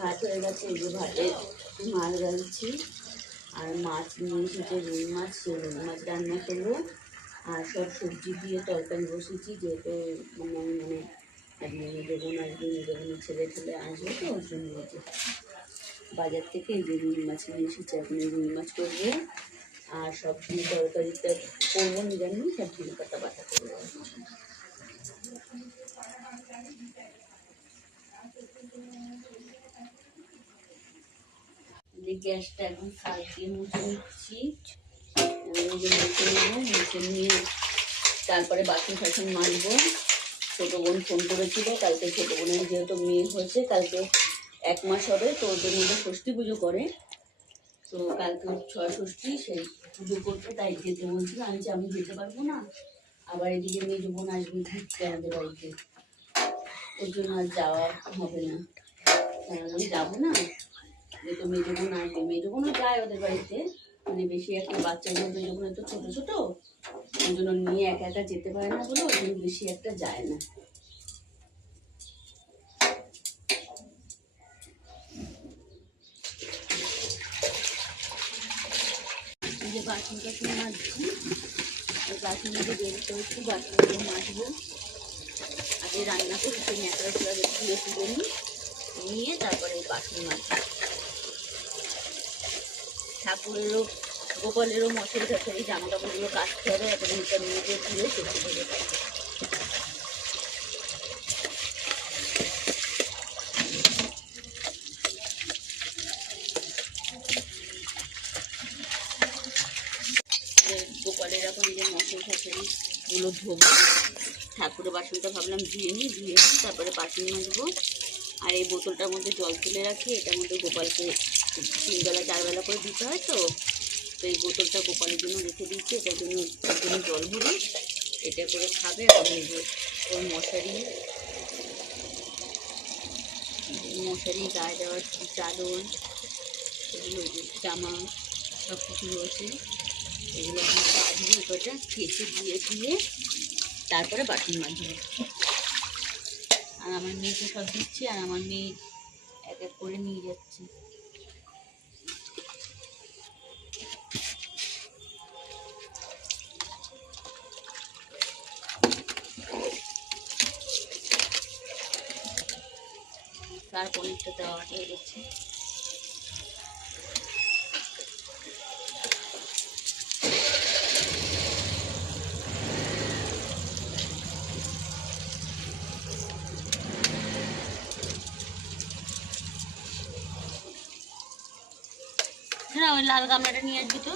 ভাত হয়ে গেছে, এই যে ভাতে মাছ গালছি আর মাছ নিয়ে এসেছে রুই মাছ, সেই রুই মাছ রান্না করবো। আর সব সবজি দিয়ে তরকারি বসেছি, যেহেতু মানে আজকে মেজোবোনের ছেলে ঠেলে আসবে, তো ওর জন্য বাজার থেকে এই যে রুই মাছ নিয়ে এসেছে। এখন এই রুই মাছ করবো আর সবজি তরকারিটা করবো নিরামিষ, আর ধনে পাতা বাটা করবো। গ্যাসটা এখন শাক দিয়ে মুছে নিচ্ছি, মুছে নেবো। মুছে নিয়ে তারপরে বাসন টাসন মাজবো। ছোটো বোন ফোন করেছিল কালকে, ছোটো বোনের যেহেতু মেয়ে হয়েছে, কালকে 1 মাস হবে, তো ওদের মধ্যে ষষ্ঠী পুজো করে, তো কালকে ছয় ষষ্ঠী, সেই পুজো করতে তাই যেতে বলছিল। আমি যেতে পারবো না, আবার এদিকে মেজো বোন আসবে ঘুরতে আমাদের বাড়িতে, ওর জন্য আর যাওয়া হবে না। আমি যাবো না, যেহেতু মেজো বোন আসবে। মেজো বোনও যায় ওদের বাড়িতে, মানে বেশি একটা বাচ্চার মধ্যে যখন একটু ছোটো ছোটো, ওই জন্য নিয়ে একা একা যেতে পারে না বলে ওই জন্য বেশি একটা যায় না। যে বাসন টাসন মাজছি, ওই বাসন মধ্যে বের করেছি, বাসনগুলো মাজবো। আগে রান্না করে সেই ন্যাকড়াগুলো ধুয়ে তুলে নিয়ে তারপরে বাসন মাজবো। ঠাকুরেরও গোপালেরও মশারি টাশারি জামা কাপড়গুলো কাচতে হবে, এখন এটা মেয়েকে ধুয়ে সেটি ধরে থাকবে। গোপালের এখন যে মশারি টাশারিগুলো ধোবো, ঠাকুরের বাসনটা ভাবলাম ধুয়ে নিই, তারপরে বাসন মাজবো। আর এই বোতলটার মধ্যে জল তুলে রাখি, এটার মধ্যে গোপালকে 3 বেলা 4 বেলা করে দিতে হয়, তো এই বোতলটা গোপালের জন্য রেখে দিচ্ছি, এটার জন্য জল ভরি, এটা করে খাবে। আর এই যে ওর মশারি গায়ে দেওয়ার চাদর, এগুলো জামা সব কিছু রয়েছে, এগুলো এখন কাচবো, এটা কেচে দিয়ে তারপরে বাসন মাজবো। আর আমার মেয়েকে সব দিচ্ছি, আর আমার মেয়ে এক এক করে নিয়ে যাচ্ছে। তার পনিরটা দেওয়া হয়ে গেছে। ওই লাল গামলাটা নিয়ে আসবি তো।